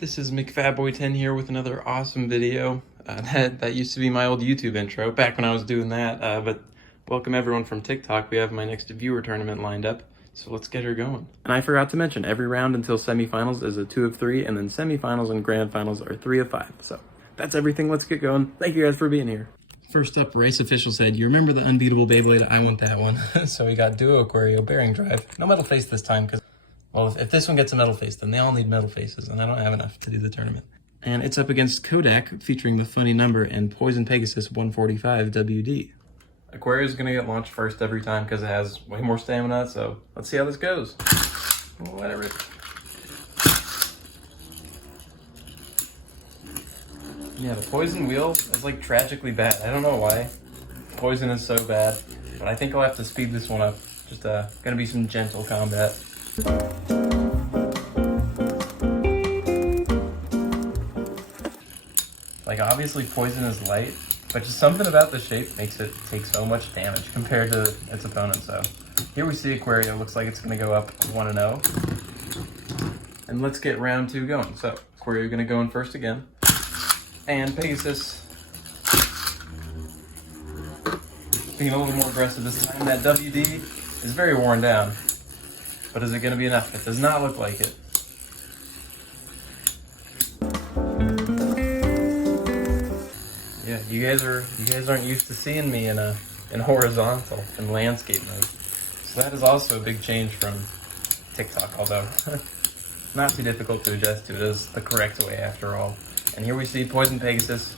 This is mcfaboy10 here with another awesome video. That used to be my old YouTube intro back when I was doing that, but welcome everyone from TikTok. We have my next viewer tournament lined up, so let's get her going. And I forgot to mention, every round until semifinals is a 2 of 3, and then semifinals and grand finals are 3 of 5. So that's everything. Let's get going. Thank you guys for being here. First up, race official said, "You remember the unbeatable Beyblade? I want that one." So we got Duo Aquario bearing drive. No metal face this time, because well, if this one gets a metal face, then they all need metal faces, and I don't have enough to do the tournament. And it's up against Kodak, featuring the funny number, and Fang Pegasus 145 WD. Aquario is going to get launched first every time because it has way more stamina, so let's see how this goes. Let it rip. Yeah, the poison wheel is like tragically bad. I don't know why. Poison is so bad, but I think I'll have to speed this one up. Just gonna be some gentle combat. Like, obviously poison is light, but just something about the shape makes it take so much damage compared to its opponent. So here we see Aquario. Looks like it's gonna go up 1-0. And let's get round 2 going. So Aquario gonna go in first again. And Pegasus being a little more aggressive this time. That WD is very worn down. But is it going to be enough? It does not look like it. Yeah, you guys aren't used to seeing me in horizontal and landscape mode. So that is also a big change from TikTok, although not too difficult to adjust to. It is the correct way after all. And here we see Fang Pegasus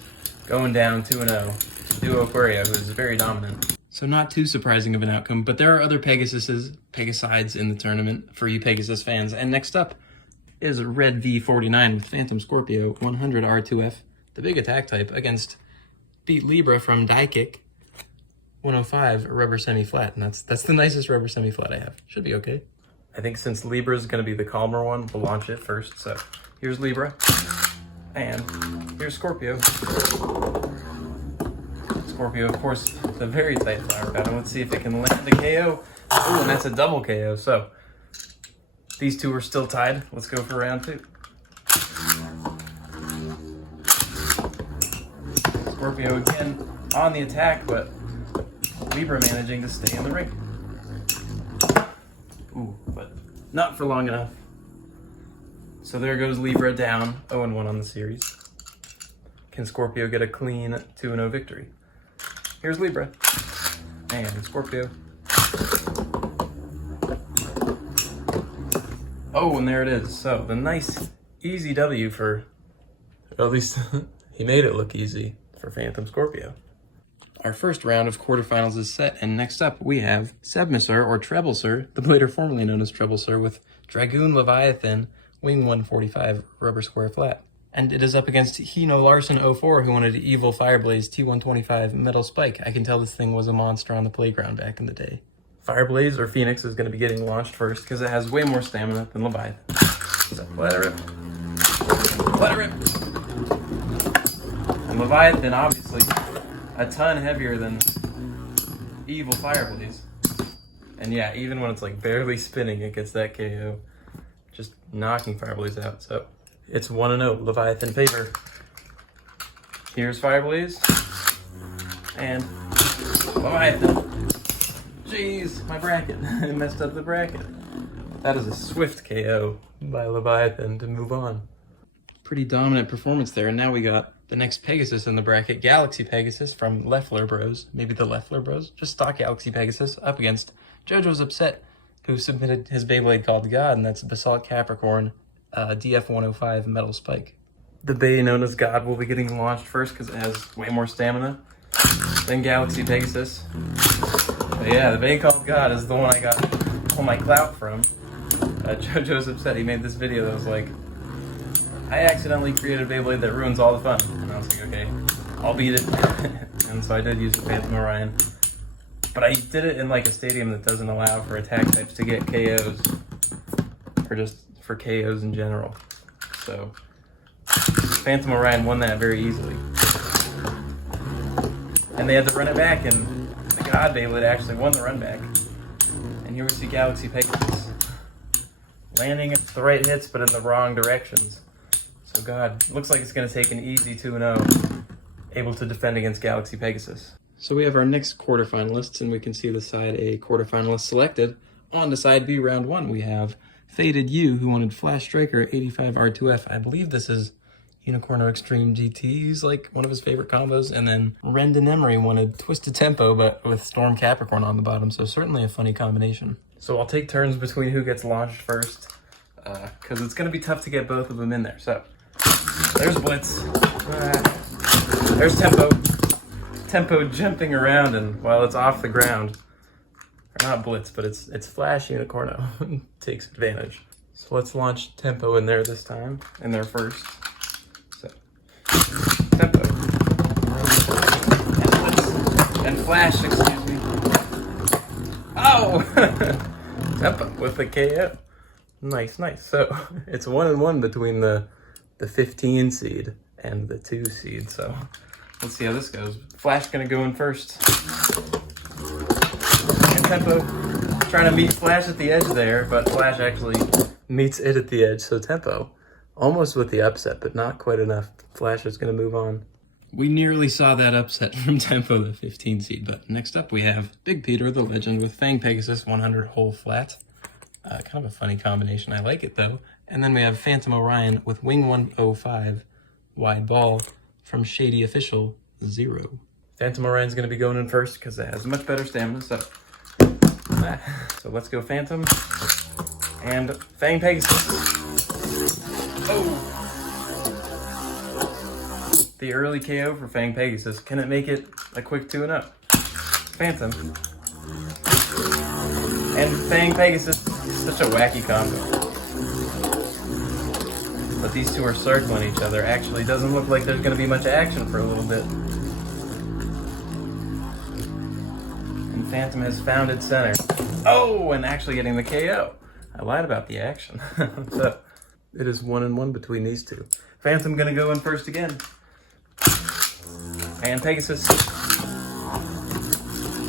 going down 2-0 to Duo Aquario, who is very dominant. So not too surprising of an outcome, but there are other Pegasides in the tournament for you Pegasus fans. And next up is Red V49 with Phantom Scorpio 100 R2F, the big attack type, against Beat Libra from Die Kick 105 rubber semi-flat. And that's the nicest rubber semi-flat I have. Should be okay. I think since Libra is going to be the calmer one, we'll launch it first. So here's Libra, and here's Scorpio. Scorpio, of course, the very tight flower pattern. Let's see if it can land the KO. Oh, and that's a double KO. So these two are still tied. Let's go for round 2. Scorpio again on the attack, but Libra managing to stay in the ring. Ooh, but not for long enough. So there goes Libra down 0-1 on the series. Can Scorpio get a clean 2-0 victory? Here's Libra, and Scorpio. Oh, and there it is. So the nice, easy W for, at least he made it look easy for Phantom Scorpio. Our first round of quarterfinals is set, and next up we have Sebmisser, or Trebleser, the blader formerly known as Trebleser, with Dragoon Leviathan, wing 145, rubber square flat. And it is up against Hino Larson 04, who wanted Evil Fireblaze T125 metal spike. I can tell this thing was a monster on the playground back in the day. Fireblaze, or Phoenix, is going to be getting launched first because it has way more stamina than Leviathan. So let it rip. Let it rip. And Leviathan, obviously, a ton heavier than Evil Fireblaze. And yeah, even when it's like barely spinning, it gets that KO. Just knocking Fireblaze out. So it's 1-0, Leviathan favor. Here's Fireblaze. And Leviathan. Jeez, my bracket. I messed up the bracket. That is a swift KO by Leviathan to move on. Pretty dominant performance there. And now we got the next Pegasus in the bracket, Galaxy Pegasus from Leffler Bros. Maybe the Leffler Bros. Just stock Galaxy Pegasus up against JoJo's Upset, who submitted his Beyblade called God, and that's Basalt Capricorn DF105 metal spike. The Bay known as God will be getting launched first because it has way more stamina than Galaxy Pegasus. But yeah, the Bay called God is the one I got all my clout from. JoJo's Upset, he made this video that was like, I accidentally created a Beyblade that ruins all the fun. And I was like, okay, I'll beat it. And so I did use the Phantom Orion. But I did it in like a stadium that doesn't allow for attack types to get KOs. Or just for KOs in general. So Phantom Orion won that very easily. And they had to run it back, and the God Beyblade actually won the run back. And here we see Galaxy Pegasus landing the right hits but in the wrong directions. So God, looks like it's gonna take an easy 2-0, able to defend against Galaxy Pegasus. So we have our next quarterfinalists, and we can see the side A quarterfinalist selected. On to side B, round 1, we have Faded You, who wanted Flash Striker 85 R2F. I believe this is Unicorno Extreme GT. He's like one of his favorite combos. And then Rendon Emery wanted Twisted Tempo, but with Storm Capricorn on the bottom. So certainly a funny combination. So I'll take turns between who gets launched first, because it's going to be tough to get both of them in there. So there's Blitz. There's Tempo. Tempo jumping around, and while it's off the ground, or not Blitz, but it's Flash Unicorno takes advantage. So let's launch Tempo in there this time, in there first. So Tempo and Blitz and Flash, excuse me. Oh, Tempo with the KO. Nice, nice. So it's 1-1 between the 15 seed and the 2 seed. So let's see how this goes. Flash gonna go in first. And Tempo trying to meet Flash at the edge there, but Flash actually meets it at the edge. So Tempo almost with the upset, but not quite enough. Flash is gonna move on. We nearly saw that upset from Tempo, the 15 seed, but next up we have Big Peter, the legend, with Fang Pegasus 100 hole flat. Kind of a funny combination. I like it though. And then we have Phantom Orion with Wing 105 wide ball from Shady Official 0. Phantom Orion's going to be going in first because it has much better stamina. So let's go Phantom and Fang Pegasus. Oh! The early KO for Fang Pegasus. Can it make it a quick 2-0? Phantom and Fang Pegasus. Such a wacky combo. But these two are circling each other. Actually, doesn't look like there's going to be much action for a little bit. And Phantom has found its center. Oh, and actually getting the KO. I lied about the action. So it is 1-1 between these two. Phantom going to go in first again. And Pegasus.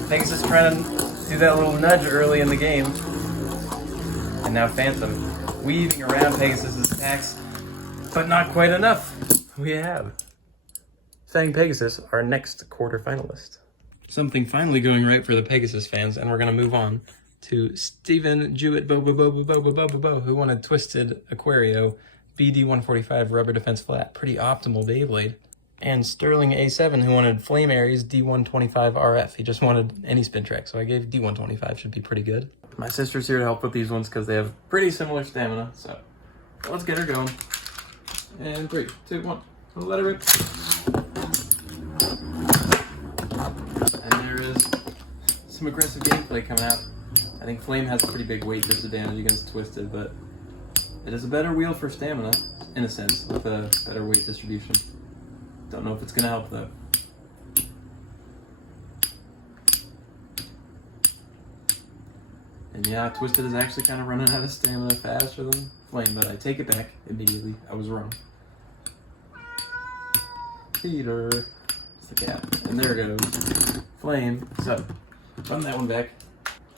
Pegasus trying to do that little nudge early in the game. And now Phantom weaving around Pegasus's attacks, but not quite enough. We have Fang Pegasus, our next quarterfinalist. Something finally going right for the Pegasus fans, and we're going to move on to Steven Jewett Bo, who wanted Twisted Aquario BD145 Rubber Defense Flat. Pretty optimal Beyblade. And Sterling A7, who wanted Flame Aries D125 RF. He just wanted any spin track, so I gave D125, should be pretty good. My sister's here to help with these ones because they have pretty similar stamina, so let's get her going. And 3, 2, 1, let her rip. And there is some aggressive gameplay coming out. I think Flame has a pretty big weight disadvantage against Twisted, but it is a better wheel for stamina, in a sense, with a better weight distribution. Don't know if it's going to help, though. And yeah, Twisted is actually kind of running out of stamina faster than Flame, but I take it back immediately. I was wrong. Peter. It's the cap. And there goes Flame. So, run that one back.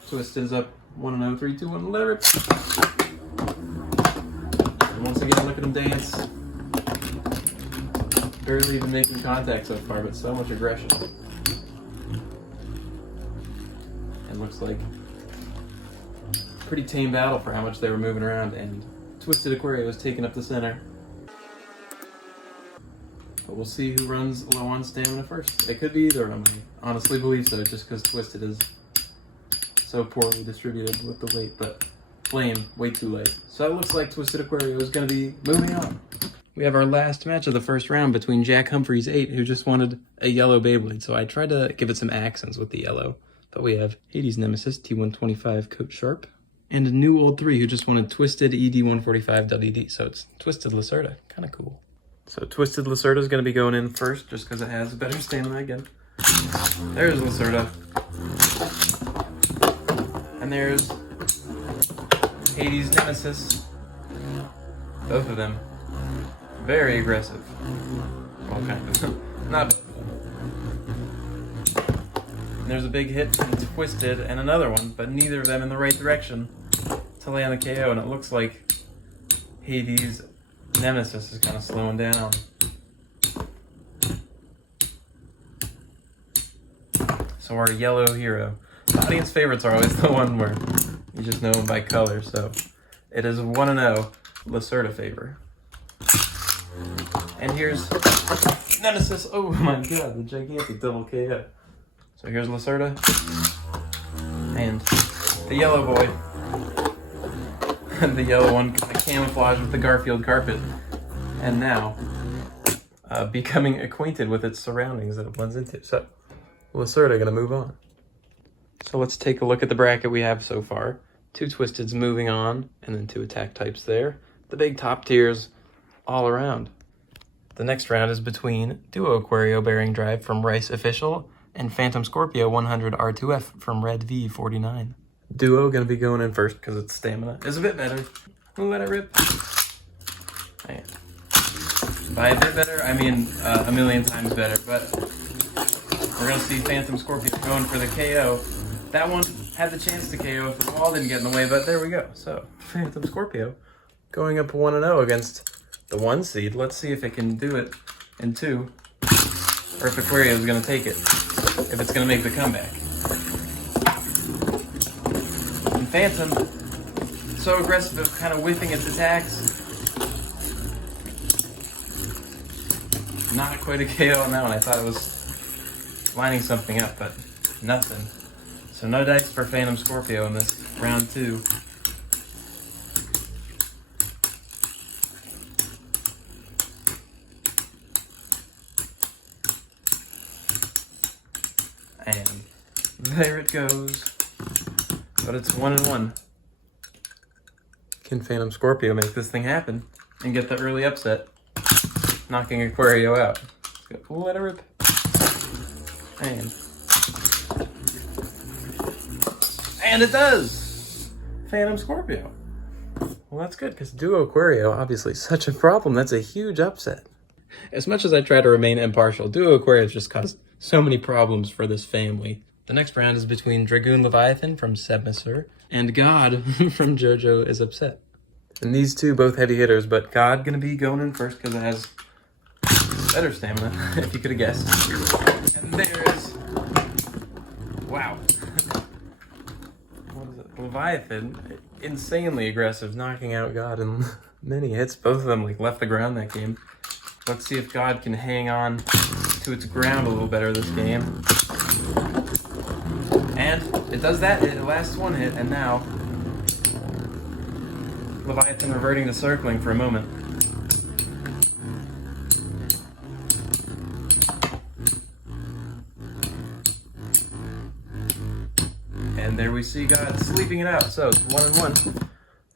Twisted is up 1-0, 3, 2, 1, let her rip. And once again, look at him dance. Barely even making contact so far, but so much aggression. And looks like pretty tame battle for how much they were moving around, and Twisted Aquario is taking up the center. But we'll see who runs low on stamina first. It could be either of them. I honestly believe so, just because Twisted is so poorly distributed with the weight, but Flame, way too late. So it looks like Twisted Aquario is going to be moving on. We have our last match of the first round between Jack Humphreys 8, who just wanted a yellow Beyblade, so I tried to give it some accents with the yellow. But we have Hades Nemesis T125 Coat Sharp, and a New Old 3 who just wanted Twisted ED145 WD, so it's Twisted Lacerta. Kind of cool. So Twisted Lacerta is going to be going in first, just because it has better stamina again. There's Lacerta. And there's Hades Nemesis. Both of them. Very aggressive. Well, kind of. Not both. And there's a big hit from Twisted and another one, but neither of them in the right direction to land the KO, and it looks like Hades Nemesis is kind of slowing down. So our yellow hero. The audience favorites are always the one where you just know them by color, so it is 1-0 Lacerta favor. And here's Nemesis. Oh my god, the gigantic double KO. So here's Lacerta. And the yellow boy. The yellow one kind of camouflaged with the Garfield carpet. And now, becoming acquainted with its surroundings that it blends into. So, Lacerta gonna move on. So let's take a look at the bracket we have so far. 2 Twisteds moving on, and then 2 attack types there. The big top tiers all around. The next round is between Duo Aquario Bearing Drive from Rice Official and Phantom Scorpio 100 R2F from Red V49. Duo gonna be going in first because its stamina is a bit better. We'll let it rip. And by a bit better, I mean a million times better, but we're gonna see Phantom Scorpio going for the KO. That one had the chance to KO if the wall didn't get in the way, but there we go. So, Phantom Scorpio going up 1-0 against the 1 seed. Let's see if it can do it in 2, or if Aquario is going to take it, if it's going to make the comeback. And Phantom, so aggressive at kind of whipping its attacks. Not quite a KO on that one. I thought it was lining something up, but nothing. So no dice for Phantom Scorpio in this round 2. And there it goes. But it's 1-1. Can Phantom Scorpio make this thing happen and get the early upset, knocking Aquario out? We'll let it rip. And it does! Phantom Scorpio. Well, that's good, because Duo Aquario, obviously such a problem. That's a huge upset. As much as I try to remain impartial, Duo Aquario has just caused so many problems for this family. The next round is between Dragoon Leviathan from Semifinals and God from JoJo is Upset. And these two both heavy hitters, but God gonna be going in first because it has better stamina, if you could have guessed. And there is... Wow. What is it? Leviathan, insanely aggressive, knocking out God in many hits. Both of them like left the ground that game. Let's see if God can hang on to its ground a little better this game. And it does that, it lasts 1 hit, and now Leviathan reverting to circling for a moment. And there we see God sleeping it out, so it's 1-1.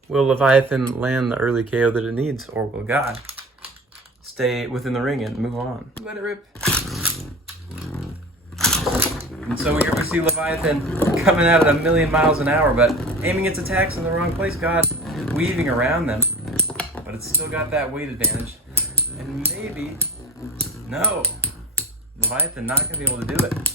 Will Leviathan land the early KO that it needs, or will God stay within the ring and move on? Let it rip. And so here we see Leviathan coming out at 1,000,000 miles an hour, but aiming its attacks in the wrong place. God weaving around them, but it's still got that weight advantage. And maybe, no, Leviathan not gonna be able to do it.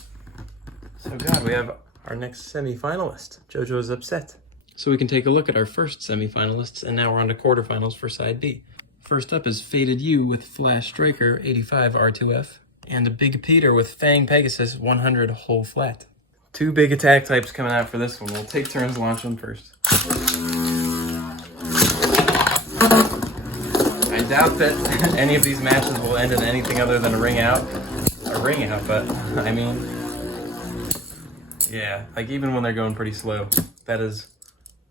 So God, we have our next semi-finalist. JoJo is Upset. So we can take a look at our first semi-finalists, and now we're on to quarterfinals for side B. First up is Faded You with Flash Striker 85 R2F, and a Big Peter with Fang Pegasus 100 whole flat. 2 big attack types coming out for this one. We'll take turns launching first. I doubt that any of these matches will end in anything other than a ring out, but I mean, yeah, like even when they're going pretty slow, that is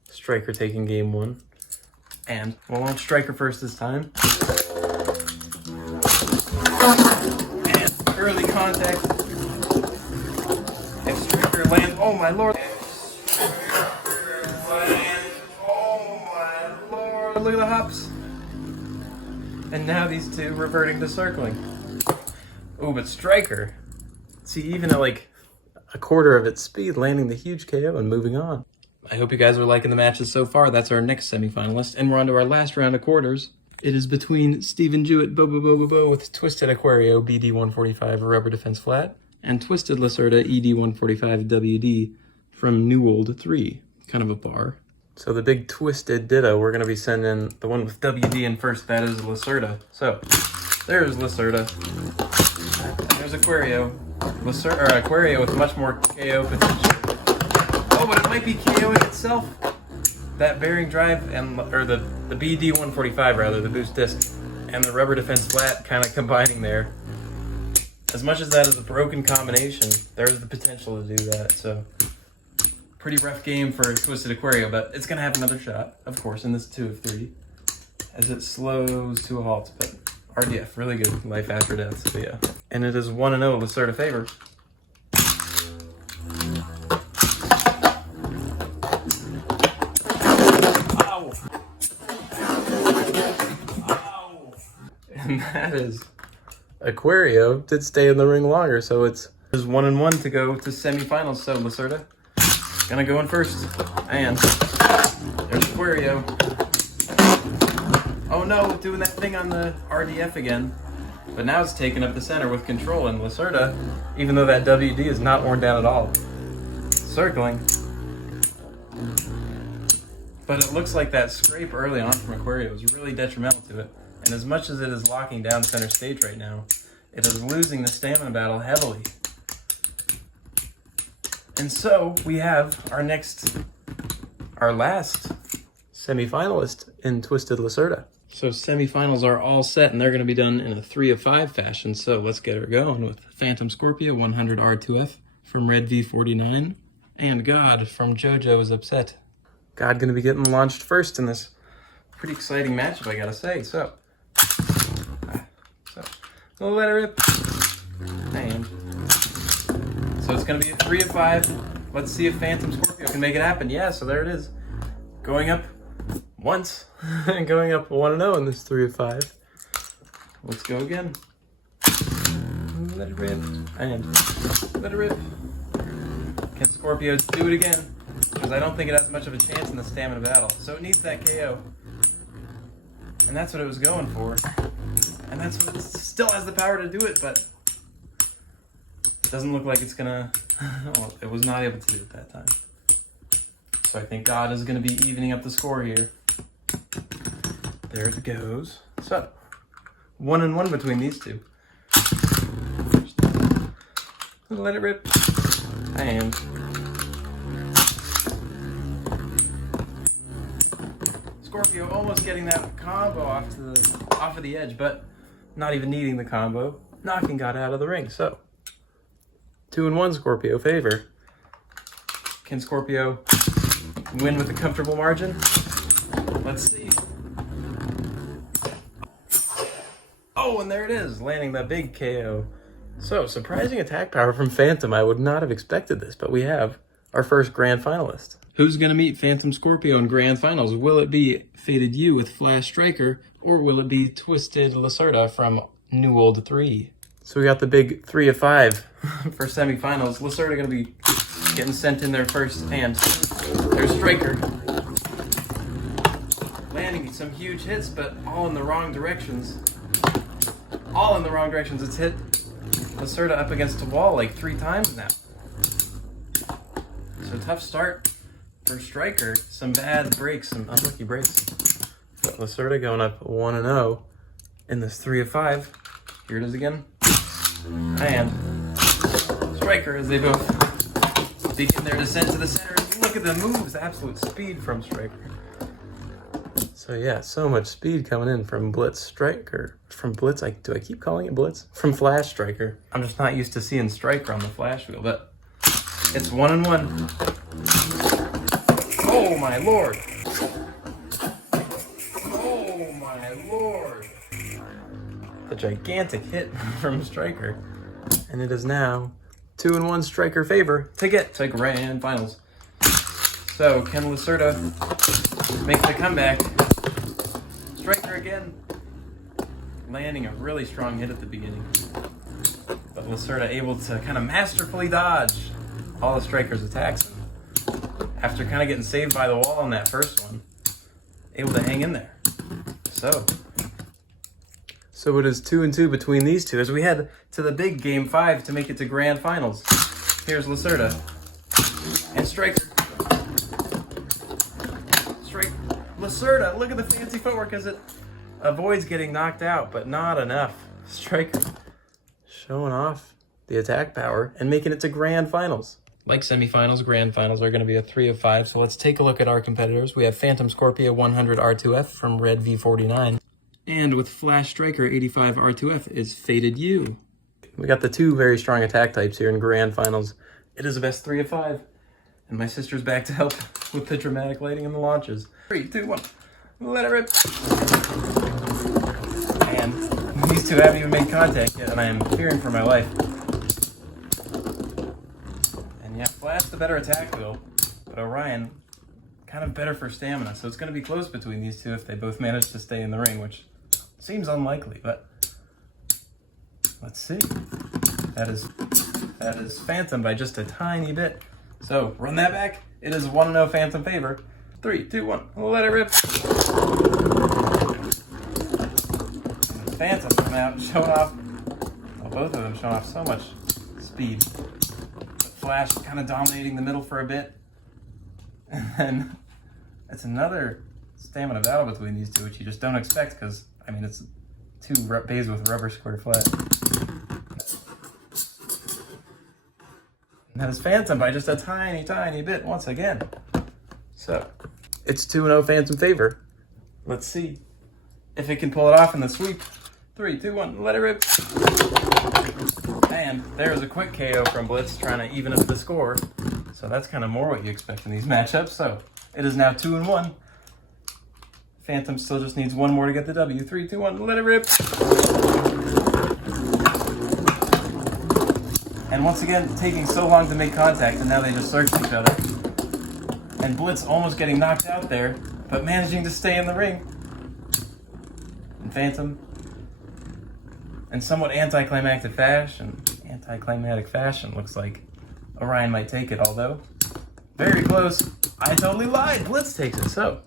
Striker taking game 1. And we'll launch Striker first this time. And early contact. If Striker lands, oh my lord. Oh my lord, look at the hops. And now these two reverting to circling. Oh, but Striker, see, even at like a quarter of its speed, landing the huge KO and moving on. I hope you guys are liking the matches so far. That's our next semifinalist, and we're on to our last round of quarters. It is between Steven Jewett Bo with Twisted Aquario BD145 Rubber Defense Flat and Twisted Lacerta ED145 WD from New Old 3, kind of a bar. So the big twisted ditto, we're gonna be sending the one with WD in first, that is Lacerta. So there's Lacerta. There's Aquario. Aquario with much more KO potential. Oh, but it might be KOing itself. That bearing drive or the BD 145 rather, the boost disc, and the rubber defense flat kind of combining there. As much as that is a broken combination, there's the potential to do that. So pretty rough game for Twisted Aquario, but it's gonna have another shot, of course, in this 2 of 3, as it slows to a halt. But RDF, really good life after death. So yeah, and it is 1-0 Lacerta favor. And that is Aquario did stay in the ring longer, so it's 1-1 to go to semifinals. So Lacerta gonna go in first, and there's Aquario. Oh no, doing that thing on the RDF again, but now it's taking up the center with control, and Lacerta, even though that WD is not worn down at all, circling. But it looks like that scrape early on from Aquario was really detrimental to it. And as much as it is locking down center stage right now, it is losing the stamina battle heavily. And so we have our last semifinalist in Twisted Lacerta. So semifinals are all set, and they're going to be done in a 3 of 5 fashion. So let's get her going with Phantom Scorpio 100 R2F from Red V49, and God from JoJo is Upset. God going to be getting launched first in this pretty exciting matchup, I gotta say. So we'll let her rip. And so it's gonna be a 3 of 5. Let's see if Phantom Scorpio can make it happen. Yeah, so there it is. Going up once and going up 1-0 in this 3 of 5. Let's go again. Let it rip. And let it rip. Can Scorpio do it again? Because I don't think it has much of a chance in the stamina battle. So it needs that KO. And that's what it was going for. And that's what it still has the power to do it, but it doesn't look like it's gonna, well, it was not able to do it that time. So I think God is gonna be evening up the score here. There it goes. So, 1-1 between these two. Let it rip. And Scorpio almost getting that combo off of the edge, but not even needing the combo, knocking God out of the ring. So 2-1 Scorpio favor. Can Scorpio win with a comfortable margin? Let's see. Oh, and there it is, landing that big KO. So surprising attack power from Phantom. I would not have expected this, but we have our first grand finalist. Who's going to meet Phantom Scorpio in grand finals? Will it be Faded You with Flash Striker, or will it be Twisted Lacerta from New Old 3? So we got the big 3 of 5 for semifinals. Lacerta going to be getting sent in there first, and there's Striker. Landing some huge hits, but all in the wrong directions. All in the wrong directions. It's hit Lacerta up against a wall like 3 times now. So tough start for Striker. Some bad breaks, some unlucky breaks. But Lacerta going up 1-0 in this 3 of 5. Here it is again. And Striker, as they both begin their descent to the center. Look at the moves, absolute speed from Striker. So yeah, so much speed coming in from Blitz Striker. From Blitz, do I keep calling it Blitz? From Flash Striker. I'm just not used to seeing Striker on the Flash wheel, but it's 1-1. Oh my lord. Oh my lord. The gigantic hit from Striker. And it is now 2-1 Striker favor to get to grand finals. So can Lacerta make the comeback? Striker again. Landing a really strong hit at the beginning. But Lacerta able to kind of masterfully dodge all of Striker's attacks. After kind of getting saved by the wall on that first one, able to hang in there. So it is 2-2 between these two as we head to the big game 5 to make it to grand finals. Here's Lacerta and Striker. Lacerta, look at the fancy footwork as it avoids getting knocked out, but not enough. Striker showing off the attack power and making it to grand finals. Like semifinals, grand finals are going to be a 3 of 5, so let's take a look at our competitors. We have Phantom Scorpio 100 R2F from Red V49. And with Flash Striker 85 R2F is Faded U. We got the two very strong attack types here in grand finals. It is a best 3 of 5. And my sister's back to help with the dramatic lighting and the launches. 3, 2, 1, let it rip. And these two haven't even made contact yet, and I am fearing for my life. And yeah, Flash the better attack wheel, but Orion kind of better for stamina. So it's going to be close between these two if they both manage to stay in the ring, which seems unlikely, but let's see. That is Phantom by just a tiny bit. So run that back. It is 1-0 Phantom favor. 3, 2, 1, let it rip. Phantom coming out, showing off. Well, both of them showing off so much speed. But Flash kind of dominating the middle for a bit. And then it's another stamina battle between these two, which you just don't expect because, I mean, it's two bays with rubber square flat. And that is Phantom by just a tiny, tiny bit once again. So, it's 2-0 Phantom favor. Let's see if it can pull it off in the sweep. 3, 2, 1, let it rip. And there's a quick KO from Blitz trying to even up the score. So that's kind of more what you expect in these matchups. So it is now 2-1. Phantom still just needs one more to get the W. 3, 2, 1, let it rip. And once again, taking so long to make contact, and now they just search each other. And Blitz almost getting knocked out there, but managing to stay in the ring. And Phantom, in somewhat anticlimactic fashion, looks like Orion might take it, although very close. I totally lied. Blitz takes it. So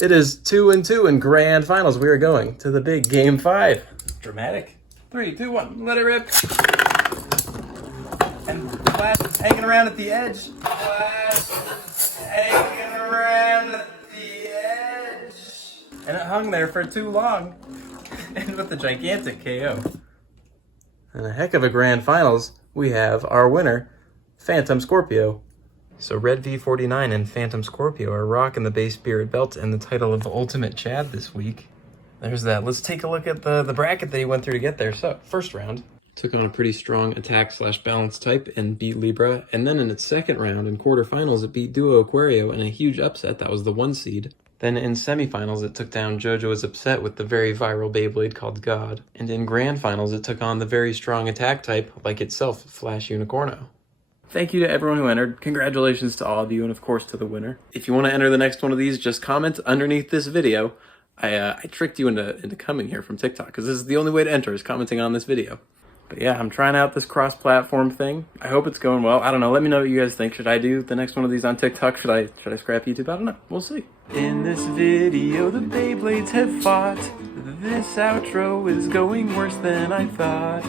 it is 2-2 in grand finals. We are going to the big game 5. Dramatic. 3, 2, 1, let it rip. And Flash is hanging around at the edge. Flash is hanging around at the edge. And it hung there for too long. And with the gigantic KO. And a heck of a grand finals, we have our winner, Phantom Scorpio. So Red V49 and Phantom Scorpio are rocking the base spirit belt and the title of Ultimate Chad this week. There's that. Let's take a look at the bracket that he went through to get there. So, first round, took on a pretty strong attack/balance type and beat Libra. And then in its second round, in quarterfinals, it beat Duo Aquario in a huge upset. That was the 1 seed. Then in semifinals, it took down Jojo Is Upset with the very viral Beyblade called God. And in grand finals, it took on the very strong attack type, like itself, Flash Unicorno. Thank you to everyone who entered. Congratulations to all of you, and of course to the winner. If you want to enter the next one of these, just comment underneath this video. I tricked you into coming here from TikTok, because this is the only way to enter, is commenting on this video. But yeah, I'm trying out this cross-platform thing. I hope it's going well. I don't know. Let me know what you guys think. Should I do the next one of these on TikTok? Should I scrap YouTube? I don't know. We'll see. In this video, the Beyblades have fought. This outro is going worse than I thought.